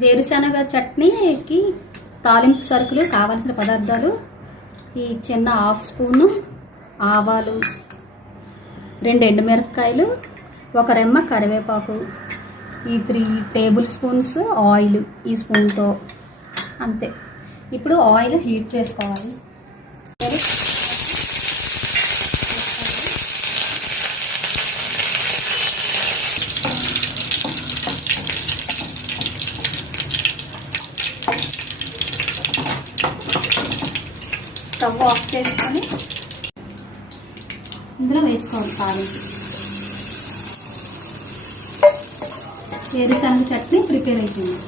వేరుశనగ చట్నీకి తాలింపు సరుకులు కావాల్సిన పదార్థాలు: ఈ చిన్న హాఫ్ స్పూను ఆవాలు, 2 ఎండుమిరపకాయలు, 1 రెమ్మ కరివేపాకు, ఈ 3 టేబుల్ స్పూన్స్ ఆయిల్ ఈ స్పూన్తో, అంతే. ఇప్పుడు ఆయిల్ హీట్ చేసుకోవాలి. స్టవ్ ఆఫ్ చేసుకొని ఇందులో వేసుకోవాలి తాలింపు. వేరుశనగ చట్నీ ప్రిపేర్ అయిపోయింది.